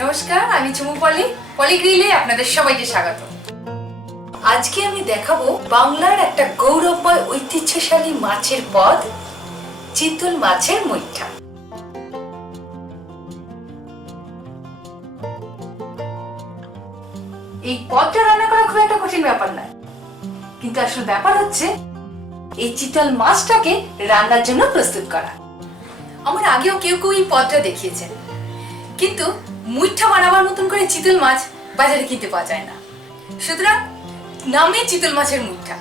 নমস্কার, আমি চুমু পলি। পলি গ্রিলে আপনাদের সবাইকে স্বাগত। আজকে আমি দেখাবো বাংলার একটা গৌরবময় ঐতিহ্যশালী মাছের পদ, চিতল মাছের মুইঠা। এই পদটা রান্না করা খুব একটা কঠিন ব্যাপার নয়, কিন্তু আসল ব্যাপার হচ্ছে এই চিতল মাছটাকে রান্নার জন্য প্রস্তুত করা। আমার আগেও কেউ কেউ এই পদটা দেখিয়েছেন, কিন্তু মুইঠা বানাবার মতন করে চিতল মাছ বাজারে কিনতে পাওয়া যায় না। সুতরাং নামে চিতল মাছের মুইঠা,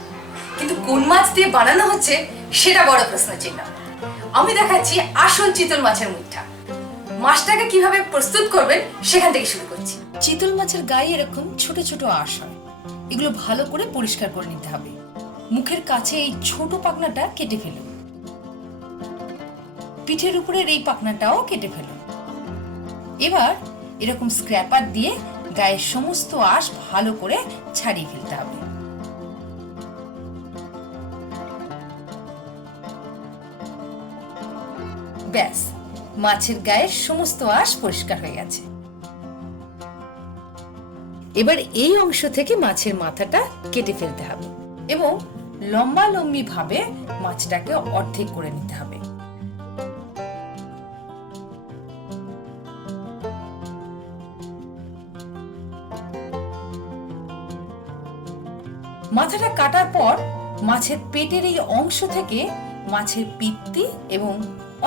কিন্তু কোন মাছ দিয়ে বানানো হচ্ছে সেটা বড় প্রশ্ন চিহ্ন। আমি দেখাচ্ছি আসল চিতল মাছের মুইঠা। মাছটাকে কিভাবে প্রস্তুত করবেন সেখান থেকে শুরু করছি। চিতল মাছের গায়ে এরকম ছোট ছোট আঁশ হয়, এগুলো ভালো করে পরিষ্কার করে নিতে হবে। মুখের কাছে এই ছোট পাখনাটা কেটে ফেলুন, পিঠের উপরের এই পাখনাটাও কেটে ফেলুন। এবার এরকম স্ক্র্যাপার দিয়ে গায়ের সমস্ত আঁশ ভালো করে ছাড়িয়ে ফেলতে হবে। ব্যাস, মাছের গায়ের সমস্ত আঁশ পরিষ্কার হয়ে গেছে। এবার এই অংশ থেকে মাছের মাথাটা কেটে ফেলতে হবে এবং লম্বা লম্বি ভাবে মাছটাকে অর্ধেক করে নিতে হবে। মাথাটা কাটার পর মাছের পেটের এই অংশ থেকে মাছের পিত্তি এবং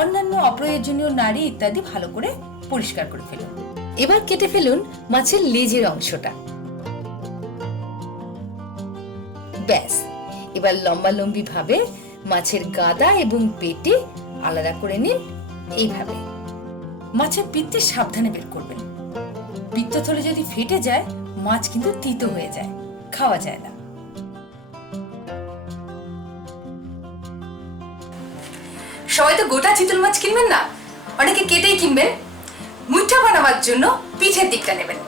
অন্যান্য অপ্রয়োজনীয় নাড়ি ইত্যাদি ভালো করে পরিষ্কার করে ফেলুন। এবার কেটে ফেলুন মাছের লেজের অংশটা। ব্যাস, এবার লম্বা লম্বি ভাবে মাছের গাদা এবং পেটে আলাদা করে নিন। এইভাবে মাছের পিত্তি সাবধানে বের করবেন। পিত্তথলি যদি ফেটে যায় মাছ কিন্তু তিতো হয়ে যায়, খাওয়া যায় না। সবাই তো গোটা চিতল মাছ কিনবেন না, অনেকে কেটেই কিনবেন। মুইঠা বানাবার জন্য পিঠের দিকটা নেবেন।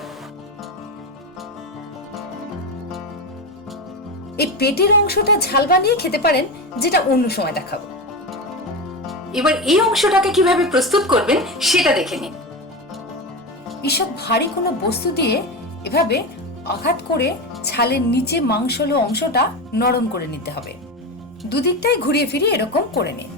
এই পেটের অংশটা ঝাল বানিয়ে খেতে পারেন, যেটা অন্য সময় দেখাবো। এবার এই অংশটাকে কিভাবে প্রস্তুত করবেন সেটা দেখে নিন। এসব ভারী কোনো বস্তু দিয়ে এভাবে আঘাত করে ছালের নিচে মাংসলো অংশটা নরম করে নিতে হবে। দুদিকটাই ঘুরিয়ে ফিরিয়ে এরকম করে নিন।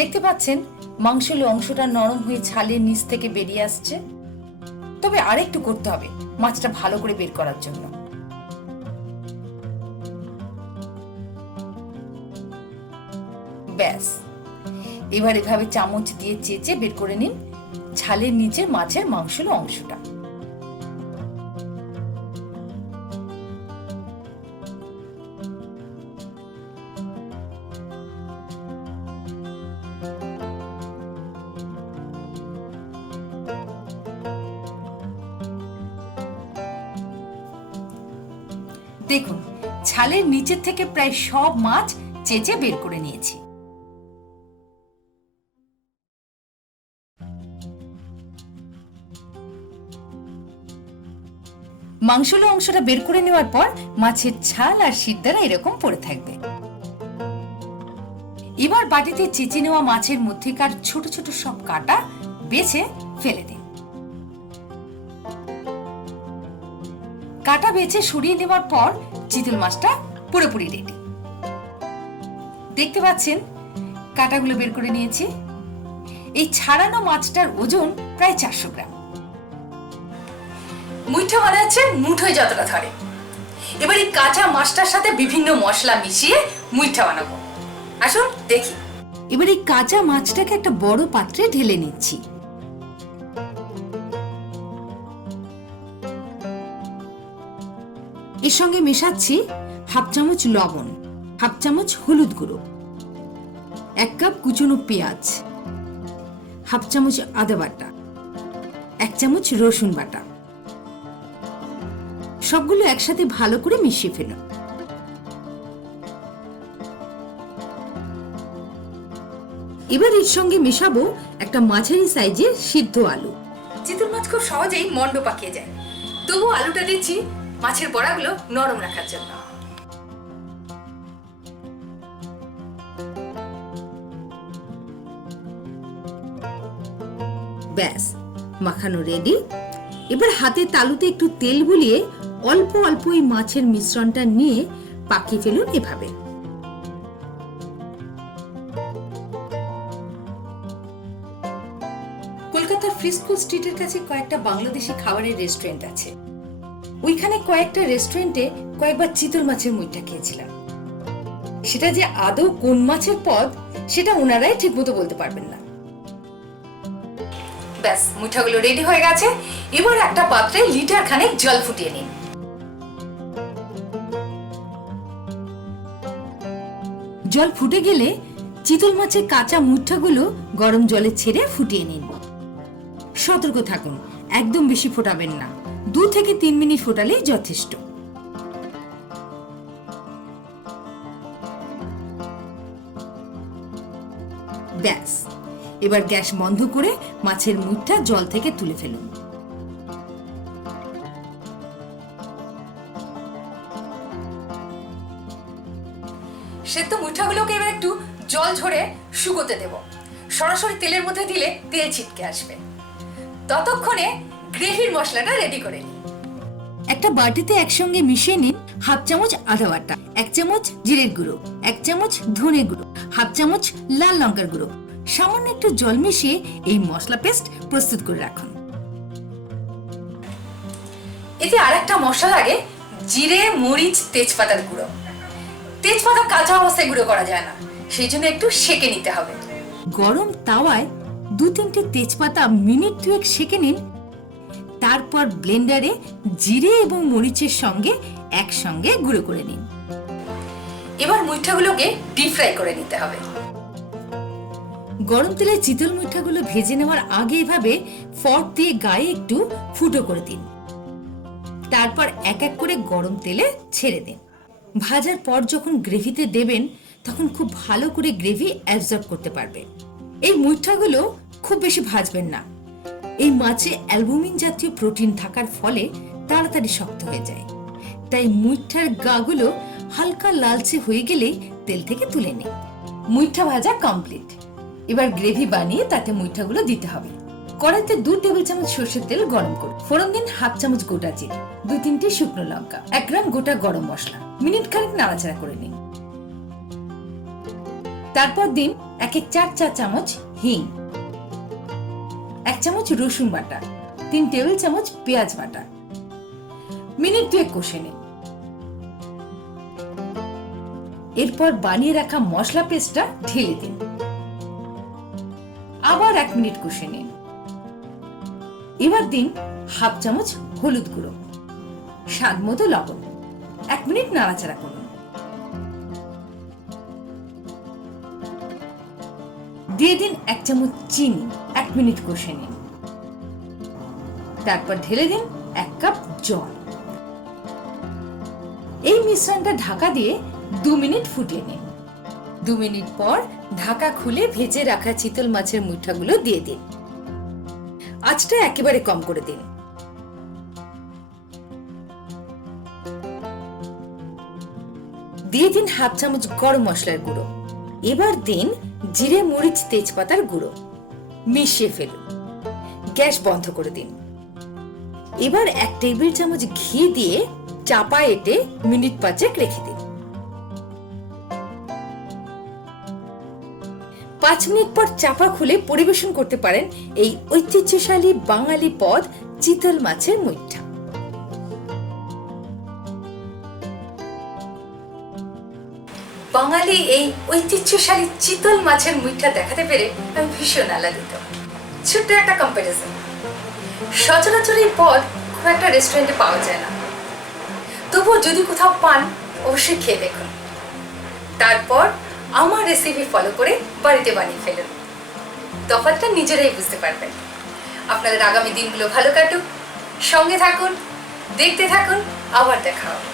দেখতে পাচ্ছেন মাংসের অংশটা নরম হয়ে ছালের নিচ থেকে বেরিয়ে আসছে। তবে আরেকটু করতে হবে মাছটা ভালো করে বের করার জন্য। ব্যাস, এবার এভাবে চামচ দিয়ে চেঁচে বের করে নিন ছালের নিচের মাছের মাংসের অংশটা। দেখুন, ছালের নিচের থেকে প্রায় সব মাছ চেঁচে বের করে নিয়েছি। মাংসলো অংশটা বের করে নেওয়ার পর মাছের ছাল আর শিরদাঁড়া এরকম পড়ে থাকবে। এবার বাটিতে চেঁচে নেওয়া মাছের মধ্যেকার ছোট ছোট সব কাটা বেছে ফেলে দিন। কাটা বেছে সরিয়ে নেওয়ার পর চিতল মাছটা পুরোপুরি রেডি। দেখতে পাচ্ছেন কাটাগুলো বের করে নিয়েছি। এই ছাড়ানো মাছটার ওজন প্রায় 400 গ্রাম। মুইঠা বানাচ্ছে মুঠোয় যতটা ধরে। এবার এই কাঁচা মাছটার সাথে বিভিন্ন মশলা মিশিয়ে মুইঠা বানাবো। আসুন দেখি। এবার এই কাঁচা মাছটাকে একটা বড় পাত্রে ঢেলে নিচ্ছি। এর সঙ্গে মেশাচ্ছি হাফ চামচ লবণ, হাফ চামচ হলুদ গুঁড়ো, 1 কাপ কুচনো পেঁয়াজ, হাফ চামচ আদা বাটা, 1 চামচ রসুন বাটা। সবগুলো একসাথে ভালো করে মিশিয়ে ফেলুন। এবার এর সঙ্গে মেশাবো একটা মাঝারি সাইজের সিদ্ধ আলু। চিতল মাছ খুব সহজেই মন্ড পাকিয়ে যায়, তবু আলুটা দিচ্ছি মাছের বড়াগুলো নরম রাখার জন্য। ব্যাস, মাখানো রেডি। এবার হাতে তালুতে একটু তেল বুলিয়ে অল্প অল্প এই মাছের মিশ্রণটা নিয়ে পাকিয়ে ফেলুন এভাবে। কলকাতার ফ্রিস্কুল স্ট্রিটের কাছে কয়েকটা বাংলাদেশি খাবারের রেস্টুরেন্ট আছে। ওইখানে কয়েকটা রেস্টুরেন্টে কয়েকবার চিতল মাছের মুইঠা খেয়েছিলাম। সেটা যে আদৌ কোন মাছের পদ সেটা ওনারাই ঠিক মতো বলতে পারবেন না। ব্যাস, মুঠাগুলো রেডি হয়ে গেছে। এবার একটা পাত্রে লিটার খানেক জল ফুটিয়ে নিন। জল ফুটে গেলে চিতল মাছের কাঁচা মুঠাগুলো গরম জলে ছেড়ে ফুটিয়ে নিন। সতর্ক থাকুন, একদম বেশি ফোটাবেন না, 2 থেকে 3 মিনিট ফোটালেই যথেষ্ট। ব্যাস, এবার গ্যাস বন্ধ করে মাছের মুঠটা জল থেকে তুলে ফেলুন। সেদ্ধ মুঠাগুলোকে এবার একটু জল ঝরে শুকোতে দেব। সরাসরি তেলের মধ্যে দিলে তেল ছিটকে আসবে। ততক্ষণে গ্রেভির মশলাটা রেডি করে নিই। একটা বাটিতে একসঙ্গে মিশিয়ে নিন হাফ চামচ আদা বাটা, 1 চামচ জিরের গুঁড়ো, 1 চামচ ধনে গুঁড়ো, হাফ চামচ লাল লঙ্কার গুঁড়ো, সামান্য একটু জল মিশিয়ে এই মশলা পেস্ট প্রস্তুত করে রাখুন। এতে আরেকটা মশলা লাগে, জিরে, মরিচ, তেজপাতার গুঁড়ো। তেজপাতা কাঁচা অবস্থায় গুঁড়ো করা যায় না, সেই জন্য একটু সেকে নিতে হবে। গরম তাওয়ায় 2-3টে তেজপাতা মিনিট 2 সেকে নিন। তারপর ব্লেন্ডারে জিরে এবং মরিচের সঙ্গে একসঙ্গে গুঁড়ো করে নিন। এবার মুঠাগুলোকে ডিপ ফ্রাই করে নিতে হবে। গরম তেলে চিতল মুঠাগুলো ভেজে নেওয়ার আগে এভাবে ফর্ক দিয়ে গায়ে একটু ফুটো করে দিন। তারপর এক এক করে গরম তেলে ছেড়ে দিন। ভাজার পর যখন গ্রেভিতে দেবেন তখন খুব ভালো করে গ্রেভি অ্যাবজর্ব করতে পারবে। এই মুঠাগুলো খুব বেশি ভাজবেন না। এই মাছে অ্যালবুমিন জাতীয় প্রোটিন থাকার ফলে তাড়াতাড়ি শক্ত হয়ে যায়। তাই মুঠার গাগুলো হালকা লালচে হয়ে গেলেই তেল থেকে তুলে নিন। মুঠা ভাজা কমপ্লিট। এবার গ্রেভি বানিয়ে তাতে মুঠাগুলো দিতে হবে। কড়াইতে 2 টেবিল চামচ সরষের তেল গরম করুন। ফোড়ন দিন হাফ চামচ গোটা জিরে, 2-3টে শুকনো লঙ্কা, 1 গ্রাম গোটা গরম মশলা। মিনিট খানেক নাড়াচাড়া করে নিন। তারপর দিন 1/4 চা চামচ হিং, 1 চামচ রসুন বাটা, 3 টেবিল চামচ পেঁয়াজ বাটা। মিনিট 2 কষে নিন। এরপর বানিয়ে রাখা মশলা পেস্টটা ঢেলে দিন। আবার 1 মিনিট কষে নিন। এবার দিন হাফ চামচ হলুদ গুঁড়ো, স্বাদ মতো লবণ। 1 মিনিট নাড়াচাড়া করুন। দিয়ে দিন 1 চামচ চিনি, 1 মিনিট কষে নিন। তারপর ঢেলে দিন 1 কাপ জল। এই মিশ্রণটা ঢাকা দিয়ে 2 মিনিট ফুটিয়ে নিন। 2 মিনিট পর ঢাকা খুলে ভেজে রাখা চিতল মাছের মুঠাগুলো দিয়ে দিন। আঁচটা একেবারে কম করে দিন। দিয়ে দিন হাফ চামচ গরম মশলার গুঁড়ো। এবার দিন জিরে, মরিচ, তেজপাতার গুঁড়ো। মিশিয়ে ফেলুন। গ্যাস বন্ধ করে দিন। এবার 1 টেবিল চামচ ঘি দিয়ে চাপা এঁটে মিনিট 5 রেখে দিন। 5 মিনিট পর চাপা খুলে পরিবেশন করতে পারেন এই ঐতিহ্যশালী বাঙালি পদ চিতল মাছের মুঠা। বাঙালি এই ঐতিহ্যশালী চিতল মাছের মুঠা দেখাতে পেরে আমি ভীষণ আনন্দিত। ছোট্ট একটা কম্পারিজন, সচরাচর এই পদ খুব একটা রেস্টুরেন্টে পাওয়া যায় না। তবুও যদি কোথাও পান অবশ্যই খেয়ে দেখুন। তারপর আমার রেসিপি ফলো করে বাড়িতে বানিয়ে ফেলুন। তফাৎটা নিজেরাই বুঝতে পারবেন। আপনাদের আগামী দিনগুলো ভালো কাটুক। সঙ্গে থাকুন, দেখতে থাকুন, আবার দেখা হবে।